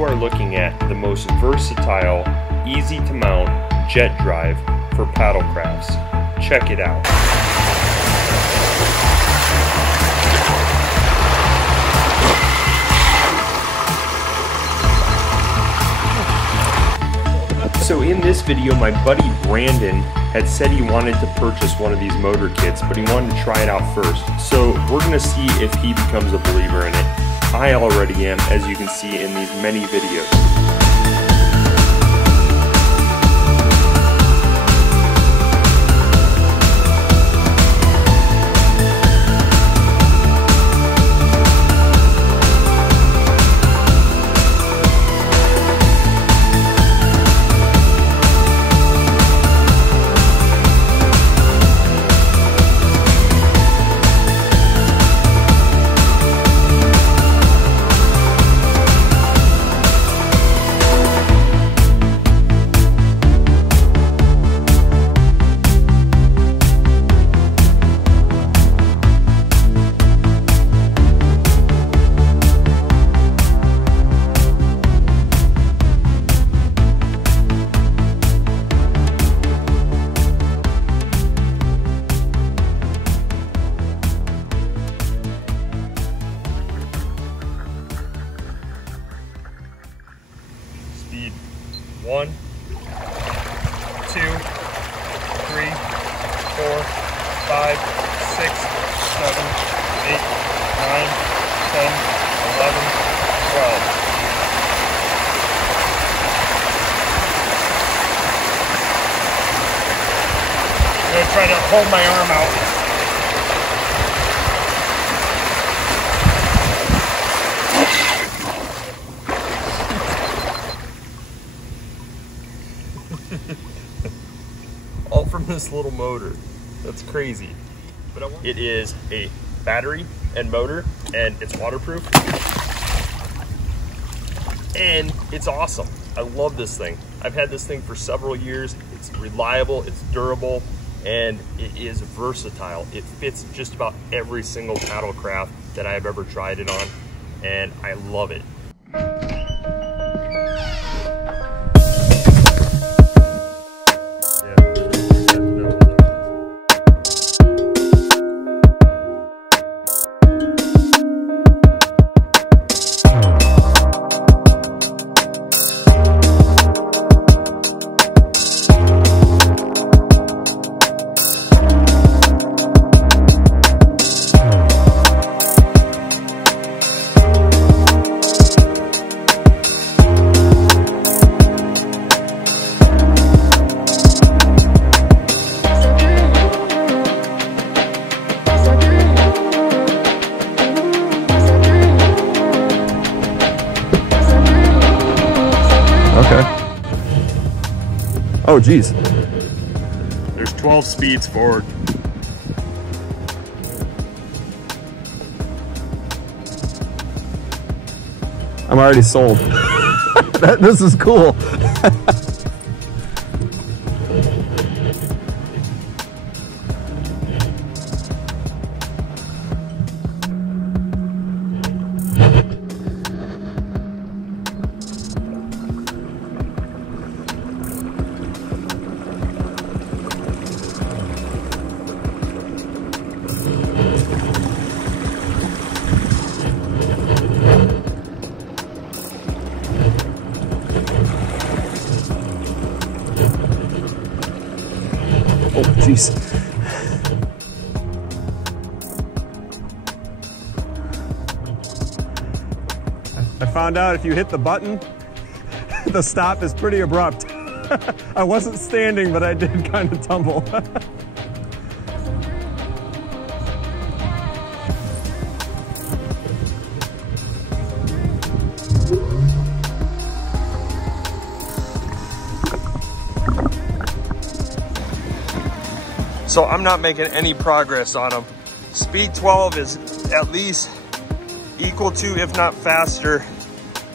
you are looking at the most versatile, easy to mount jet drive for paddle crafts. Check it out. So in this video, my buddy Brandon had said he wanted to purchase one of these motor kits, but he wanted to try it out first. So we're gonna see if he becomes a believer in it. I already am, as you can see in these many videos. Speed 1, 2, 3, 4, 5, 6, 7, 8, 9, 10, 11, 12. I'm going to try to hold my arm out. All from this little motor. That's crazy. But it is a battery and motor, and it's waterproof. And it's awesome. I love this thing. I've had this thing for several years. It's reliable, it's durable, and it is versatile. It fits just about every single paddle craft that I've ever tried it on, and I love it. Okay. Oh, geez. There's 12 speeds forward. I'm already sold. This is cool. Oh, jeez. I found out if you hit the button, the stop is pretty abrupt. I wasn't standing, but I did kind of tumble. So I'm not making any progress on them. Speed 12 is at least equal to, if not faster,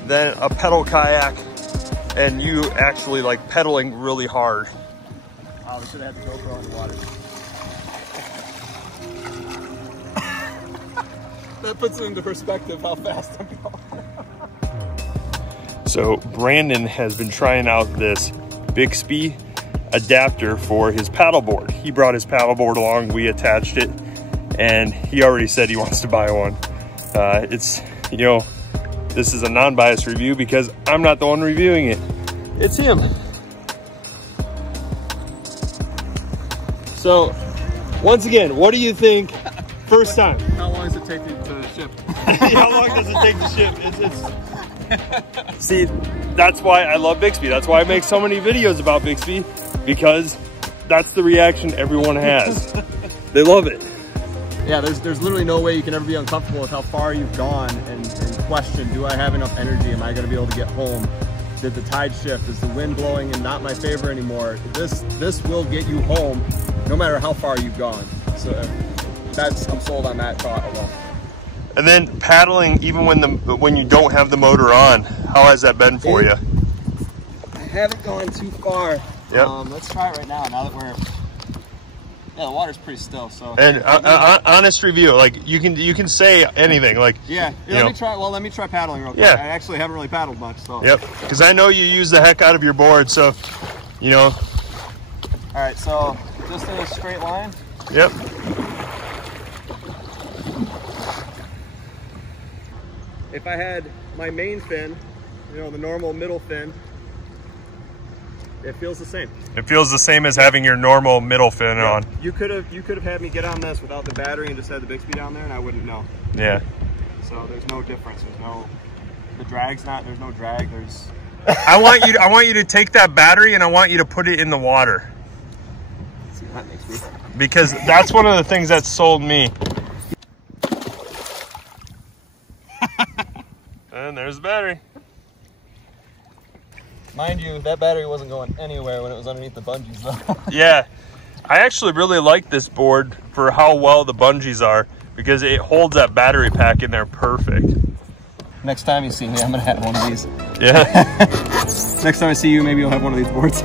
than a pedal kayak, and you actually like pedaling really hard. Oh, we should have had the GoPro in the water. That puts it into perspective how fast I'm going. So Brandon has been trying out this Bixby adapter for his paddleboard. He brought his paddleboard along, we attached it, and he already said he wants to buy one. It's, you know, this is a non-biased review because I'm not the one reviewing it. It's him. So, once again, what do you think first time? How long does it take to ship? How long does it take to ship? See, that's why I love Bixby. That's why I make so many videos about Bixby, because that's the reaction everyone has. They love it. Yeah, there's literally no way you can ever be uncomfortable with how far you've gone and question, do I have enough energy? Am I going to be able to get home? Did the tide shift? Is the wind blowing and not my favor anymore? This will get you home no matter how far you've gone. So I'm sold on that thought alone. And then paddling, even when you don't have the motor on, how has that been for you? I haven't gone too far. Yep. Let's try it right now that we're... Yeah, the water's pretty still, so. And honest review, like you can say anything, like. Yeah, let me try paddling real quick. Yeah. I actually haven't really paddled much, so. Yep, because I know you use the heck out of your board, so, you know. All right, so just in a straight line. Yep. If I had my main fin, you know, the normal middle fin, it feels the same. It feels the same as having your normal middle fin on. You could have had me get on this without the battery and just had the Bixby down there, and I wouldn't know. Yeah. So there's no difference. There's no drag. There's. I want you to take that battery and I want you to put it in the water. Let's see what that makes me. Because that's one of the things that sold me. And there's the battery. Mind you, that battery wasn't going anywhere when it was underneath the bungees though. Yeah, I actually really like this board for how well the bungees are, because it holds that battery pack in there perfect. Next time you see me, I'm gonna have one of these. Yeah. Next time I see you, maybe you'll have one of these boards.